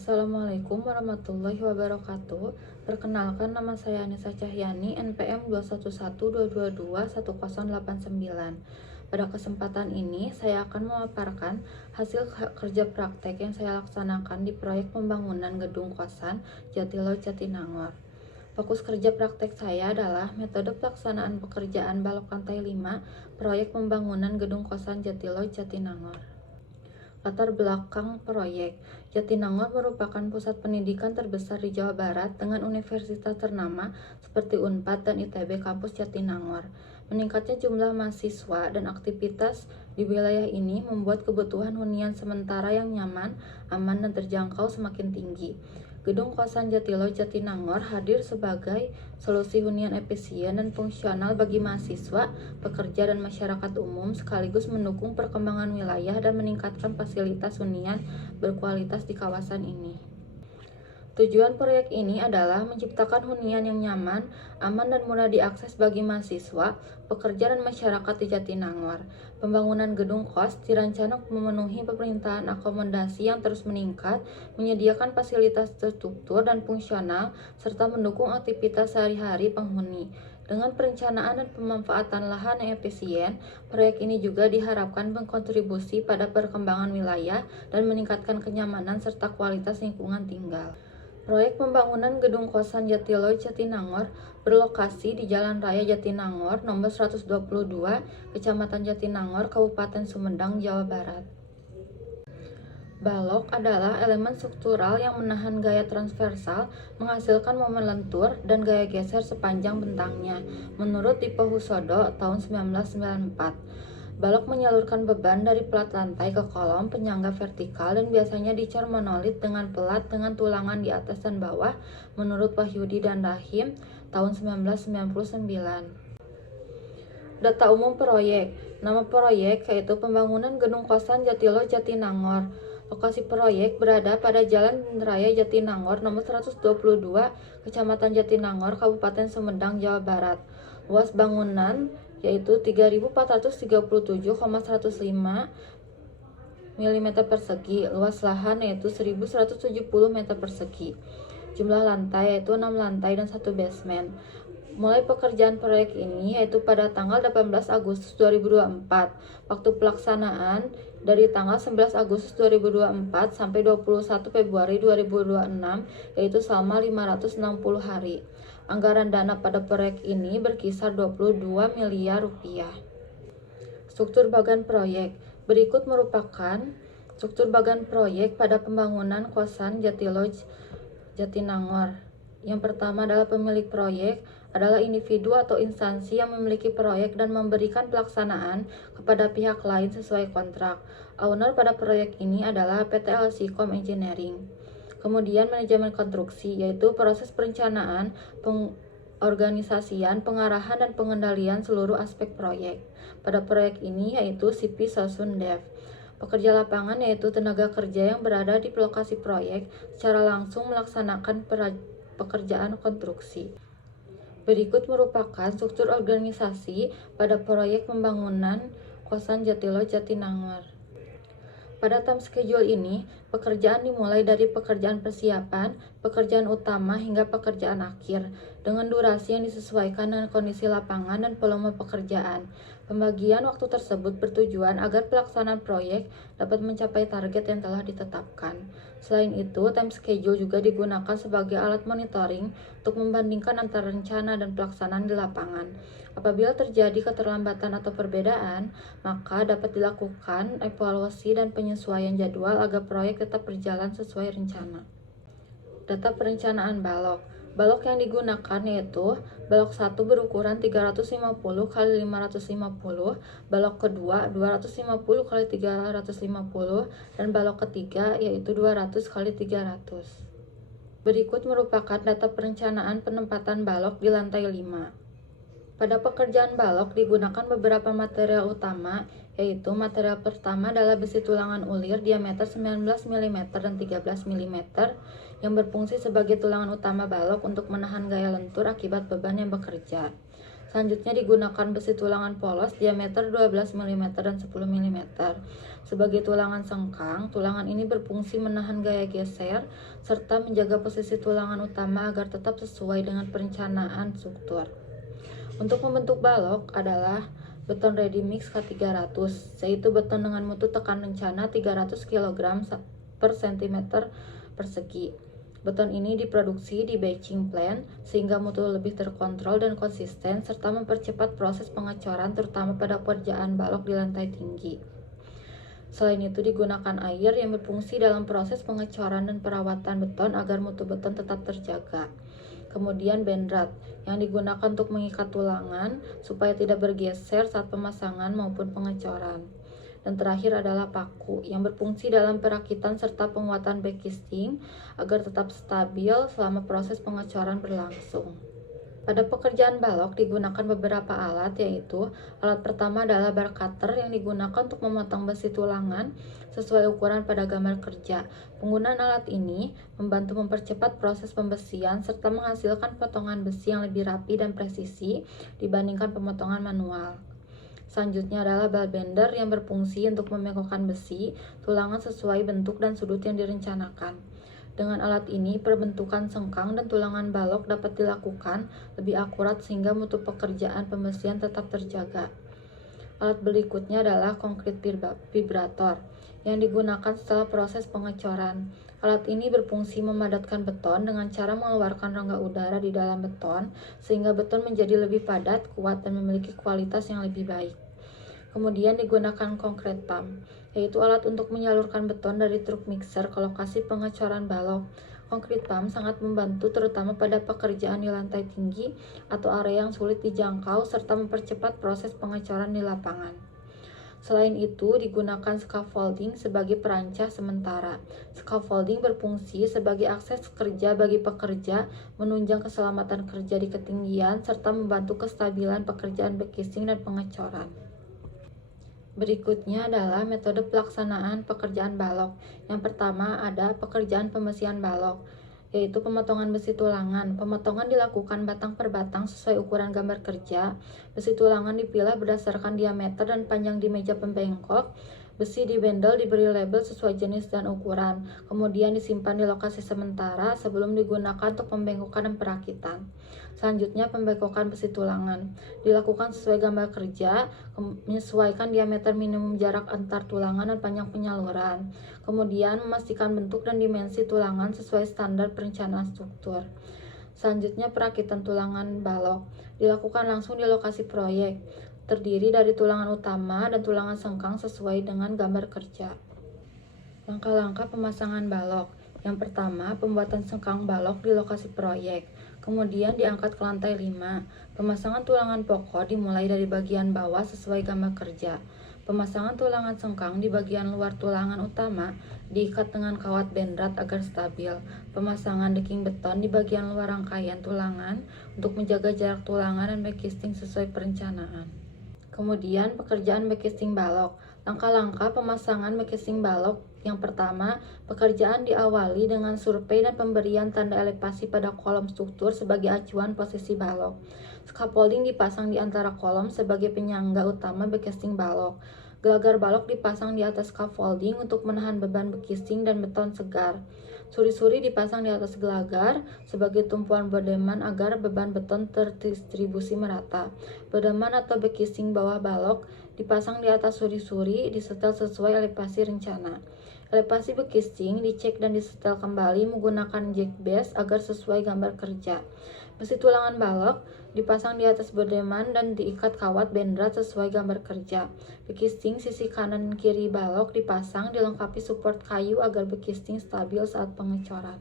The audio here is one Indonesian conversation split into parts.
Assalamualaikum warahmatullahi wabarakatuh. Perkenalkan, nama saya Anissa Cahyani, NPM 2112221089. Pada kesempatan ini, saya akan memaparkan hasil kerja praktek yang saya laksanakan di proyek pembangunan gedung kosan Jatiluhur Jatinangor. Fokus kerja praktek saya adalah metode pelaksanaan pekerjaan balok lantai 5, proyek pembangunan gedung kosan Jatiluhur Jatinangor. Latar belakang proyek, Jatinangor merupakan pusat pendidikan terbesar di Jawa Barat dengan universitas ternama seperti Unpad dan ITB Kampus Jatinangor. Meningkatnya jumlah mahasiswa dan aktivitas di wilayah ini membuat kebutuhan hunian sementara yang nyaman, aman, dan terjangkau semakin tinggi. Gedung kosan Jatiluhur Jatinangor hadir sebagai solusi hunian efisien dan fungsional bagi mahasiswa, pekerja, dan masyarakat umum, sekaligus mendukung perkembangan wilayah dan meningkatkan fasilitas hunian berkualitas di kawasan ini. Tujuan proyek ini adalah menciptakan hunian yang nyaman, aman, dan mudah diakses bagi mahasiswa, pekerja, dan masyarakat di Jatinangor. Pembangunan gedung kos dirancang memenuhi permintaan akomodasi yang terus meningkat, menyediakan fasilitas terstruktur dan fungsional, serta mendukung aktivitas sehari-hari penghuni. Dengan perencanaan dan pemanfaatan lahan yang efisien, proyek ini juga diharapkan berkontribusi pada perkembangan wilayah dan meningkatkan kenyamanan serta kualitas lingkungan tinggal. Proyek pembangunan gedung kosan Jatiluhur Jatinangor berlokasi di Jalan Raya Jatinangor nomor 122, Kecamatan Jatinangor, Kabupaten Sumedang, Jawa Barat. Balok adalah elemen struktural yang menahan gaya transversal, menghasilkan momen lentur dan gaya geser sepanjang bentangnya, menurut tipe Husodo tahun 1994. Balok menyalurkan beban dari pelat lantai ke kolom penyangga vertikal dan biasanya dicor monolit dengan pelat dengan tulangan di atas dan bawah, menurut Wahyudi dan Rahim tahun 1999. Data umum proyek. Nama proyek yaitu Pembangunan Gedung Kosan Jatiluhur Jatinangor. Lokasi proyek berada pada Jalan Raya Jatinangor nomor 122, Kecamatan Jatinangor, Kabupaten Sumedang, Jawa Barat. Luas bangunan yaitu 3.437,105 mm persegi. Luas lahan yaitu 1.170 meter persegi. Jumlah lantai yaitu 6 lantai dan 1 basement. Mulai pekerjaan proyek ini yaitu pada tanggal 18 Agustus 2024. Waktu pelaksanaan dari tanggal 11 Agustus 2024 sampai 21 Februari 2026, yaitu selama 560 hari. Anggaran dana pada proyek ini berkisar 22 miliar rupiah. Struktur bagan proyek. Berikut merupakan struktur bagan proyek pada pembangunan kosan Jatiluhur Jatinangor. Yang pertama adalah pemilik proyek adalah individu atau instansi yang memiliki proyek dan memberikan pelaksanaan kepada pihak lain sesuai kontrak. Owner pada proyek ini adalah PT Lcom Engineering. Kemudian manajemen konstruksi, yaitu proses perencanaan, pengorganisasian, pengarahan, dan pengendalian seluruh aspek proyek. Pada proyek ini yaitu CP Sosun Dev. Pekerja lapangan yaitu tenaga kerja yang berada di lokasi proyek secara langsung melaksanakan pekerjaan konstruksi. Berikut merupakan struktur organisasi pada proyek pembangunan kosan Jatiluhur Jatinangor. Pada time schedule ini, pekerjaan dimulai dari pekerjaan persiapan, pekerjaan utama, hingga pekerjaan akhir, dengan durasi yang disesuaikan dengan kondisi lapangan dan volume pekerjaan. Pembagian waktu tersebut bertujuan agar pelaksanaan proyek dapat mencapai target yang telah ditetapkan. Selain itu, time schedule juga digunakan sebagai alat monitoring untuk membandingkan antara rencana dan pelaksanaan di lapangan. Apabila terjadi keterlambatan atau perbedaan, maka dapat dilakukan evaluasi dan penyesuaian jadwal agar proyek tetap berjalan sesuai rencana. Data perencanaan balok. Balok yang digunakan yaitu balok 1 berukuran 350 x 550, balok kedua 250 x 350, dan balok ketiga yaitu 200 x 300. Berikut merupakan data perencanaan penempatan balok di lantai 5. Pada pekerjaan balok digunakan beberapa material utama, yaitu material pertama adalah besi tulangan ulir diameter 19 mm dan 13 mm yang berfungsi sebagai tulangan utama balok untuk menahan gaya lentur akibat beban yang bekerja. Selanjutnya digunakan besi tulangan polos diameter 12 mm dan 10 mm. Sebagai tulangan sengkang, tulangan ini berfungsi menahan gaya geser serta menjaga posisi tulangan utama agar tetap sesuai dengan perencanaan struktur. Untuk membentuk balok adalah beton ready mix K300, yaitu beton dengan mutu tekan rencana 300 kg per cm persegi. Beton ini diproduksi di batching plant sehingga mutu lebih terkontrol dan konsisten serta mempercepat proses pengecoran terutama pada pekerjaan balok di lantai tinggi. Selain itu digunakan air yang berfungsi dalam proses pengecoran dan perawatan beton agar mutu beton tetap terjaga. Kemudian bendrat yang digunakan untuk mengikat tulangan supaya tidak bergeser saat pemasangan maupun pengecoran. Dan terakhir adalah paku yang berfungsi dalam perakitan serta penguatan backcasting agar tetap stabil selama proses pengecoran berlangsung. Pada pekerjaan balok digunakan beberapa alat, yaitu alat pertama adalah bar cutter yang digunakan untuk memotong besi tulangan sesuai ukuran pada gambar kerja. Penggunaan alat ini membantu mempercepat proses pembesian serta menghasilkan potongan besi yang lebih rapi dan presisi dibandingkan pemotongan manual. Selanjutnya adalah ball bender yang berfungsi untuk membengkokkan besi tulangan sesuai bentuk dan sudut yang direncanakan. Dengan alat ini, perbentukan sengkang dan tulangan balok dapat dilakukan lebih akurat sehingga mutu pekerjaan pembesian tetap terjaga. Alat berikutnya adalah konkrit vibrator yang digunakan setelah proses pengecoran. Alat ini berfungsi memadatkan beton dengan cara mengeluarkan rongga udara di dalam beton sehingga beton menjadi lebih padat, kuat, dan memiliki kualitas yang lebih baik. Kemudian digunakan concrete pump, yaitu alat untuk menyalurkan beton dari truk mixer ke lokasi pengecoran balok. Concrete pump sangat membantu terutama pada pekerjaan di lantai tinggi atau area yang sulit dijangkau serta mempercepat proses pengecoran di lapangan. Selain itu, digunakan scaffolding sebagai perancah sementara. Scaffolding berfungsi sebagai akses kerja bagi pekerja, menunjang keselamatan kerja di ketinggian, serta membantu kestabilan pekerjaan backcasting dan pengecoran. Berikutnya adalah metode pelaksanaan pekerjaan balok. Yang pertama ada pekerjaan pembesian balok, yaitu pemotongan besi tulangan. Pemotongan dilakukan batang per batang sesuai ukuran gambar kerja. Besi tulangan dipilah berdasarkan diameter dan panjang di meja pembengkok. Besi dibendel diberi label sesuai jenis dan ukuran. Kemudian disimpan di lokasi sementara sebelum digunakan untuk pembengkokan dan perakitan. Selanjutnya pembengkokan besi tulangan dilakukan sesuai gambar kerja, menyesuaikan diameter minimum jarak antar tulangan dan panjang penyaluran. Kemudian memastikan bentuk dan dimensi tulangan sesuai standar perencanaan struktur. Selanjutnya perakitan tulangan balok dilakukan langsung di lokasi proyek, terdiri dari tulangan utama dan tulangan sengkang sesuai dengan gambar kerja. Langkah-langkah pemasangan balok. Yang pertama, pembuatan sengkang balok di lokasi proyek. Kemudian diangkat ke lantai 5. Pemasangan tulangan pokok dimulai dari bagian bawah sesuai gambar kerja. Pemasangan tulangan sengkang di bagian luar tulangan utama diikat dengan kawat bendrat agar stabil. Pemasangan decking beton di bagian luar rangkaian tulangan untuk menjaga jarak tulangan dan backcasting sesuai perencanaan. Kemudian pekerjaan backcasting balok. Langkah-langkah pemasangan backcasting balok. Yang pertama, pekerjaan diawali dengan survei dan pemberian tanda elevasi pada kolom struktur sebagai acuan posisi balok. Scaffolding dipasang di antara kolom sebagai penyangga utama backcasting balok. Gelagar balok dipasang di atas scaffolding untuk menahan beban backcasting dan beton segar. Suri-suri dipasang di atas gelagar sebagai tumpuan berdeman agar beban beton terdistribusi merata. Berdeman atau backcasting bawah balok dipasang di atas suri-suri disetel sesuai elevasi rencana. Elevasi backcasting dicek dan disetel kembali menggunakan jack base agar sesuai gambar kerja. Besi tulangan balok dipasang di atas berdeman dan diikat kawat bendrat sesuai gambar kerja. Backcasting sisi kanan dan kiri balok dipasang dilengkapi support kayu agar backcasting stabil saat pengecoran.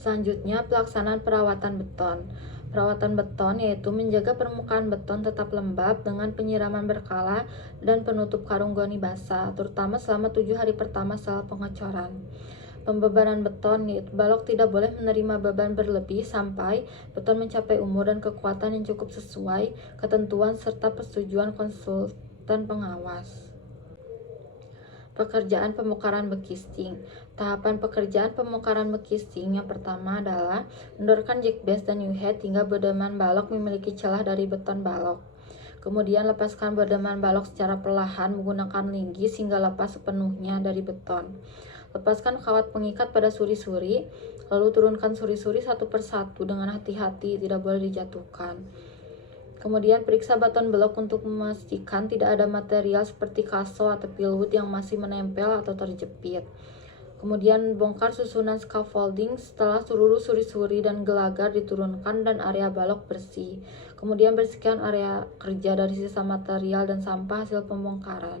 Selanjutnya, pelaksanaan perawatan beton. Perawatan beton yaitu menjaga permukaan beton tetap lembab dengan penyiraman berkala dan penutup karung goni basah, terutama selama 7 hari pertama setelah pengecoran. Pembebanan beton yaitu balok tidak boleh menerima beban berlebih sampai beton mencapai umur dan kekuatan yang cukup sesuai ketentuan serta persetujuan konsultan pengawas. Pekerjaan pembongkaran bekisting. Tahapan pekerjaan pembongkaran bekisting yang pertama adalah mendorkan jack base dan U-head hingga bodeman balok memiliki celah dari beton balok. Kemudian lepaskan bodeman balok secara perlahan menggunakan linggis hingga lepas sepenuhnya dari beton. Lepaskan kawat pengikat pada suri-suri, lalu turunkan suri-suri satu persatu dengan hati-hati, tidak boleh dijatuhkan. Kemudian periksa baton blok untuk memastikan tidak ada material seperti kaso atau pilwood yang masih menempel atau terjepit. Kemudian bongkar susunan scaffolding setelah seluruh suri-suri dan gelagar diturunkan dan area balok bersih. Kemudian bersihkan area kerja dari sisa material dan sampah hasil pembongkaran.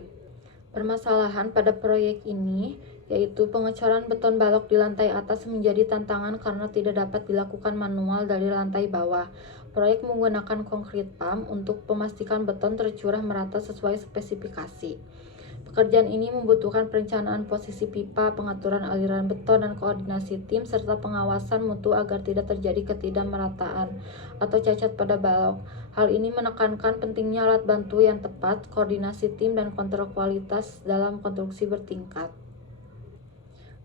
Permasalahan pada proyek ini yaitu pengecoran beton balok di lantai atas menjadi tantangan karena tidak dapat dilakukan manual dari lantai bawah. Proyek menggunakan concrete pump untuk memastikan beton tercurah merata sesuai spesifikasi. Pekerjaan ini membutuhkan perencanaan posisi pipa, pengaturan aliran beton, dan koordinasi tim, serta pengawasan mutu agar tidak terjadi ketidakmerataan atau cacat pada balok. Hal ini menekankan pentingnya alat bantu yang tepat, koordinasi tim, dan kontrol kualitas dalam konstruksi bertingkat.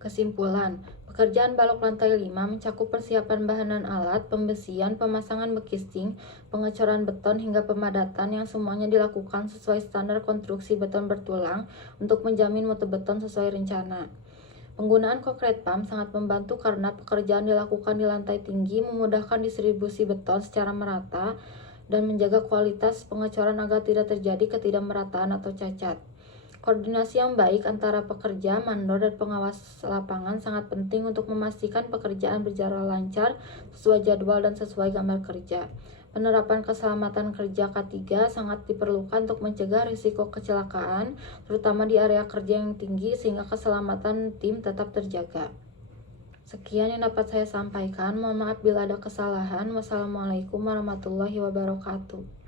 Kesimpulan, pekerjaan balok lantai 5 mencakup persiapan bahan alat, pembesian, pemasangan bekisting, pengecoran beton, hingga pemadatan yang semuanya dilakukan sesuai standar konstruksi beton bertulang untuk menjamin mutu beton sesuai rencana. Penggunaan concrete pump sangat membantu karena pekerjaan dilakukan di lantai tinggi, memudahkan distribusi beton secara merata, dan menjaga kualitas pengecoran agar tidak terjadi ketidakmerataan atau cacat. Koordinasi yang baik antara pekerja, mandor, dan pengawas lapangan sangat penting untuk memastikan pekerjaan berjalan lancar, sesuai jadwal, dan sesuai gambar kerja. Penerapan keselamatan kerja K3 sangat diperlukan untuk mencegah risiko kecelakaan, terutama di area kerja yang tinggi, sehingga keselamatan tim tetap terjaga. Sekian yang dapat saya sampaikan. Mohon maaf bila ada kesalahan. Wassalamualaikum warahmatullahi wabarakatuh.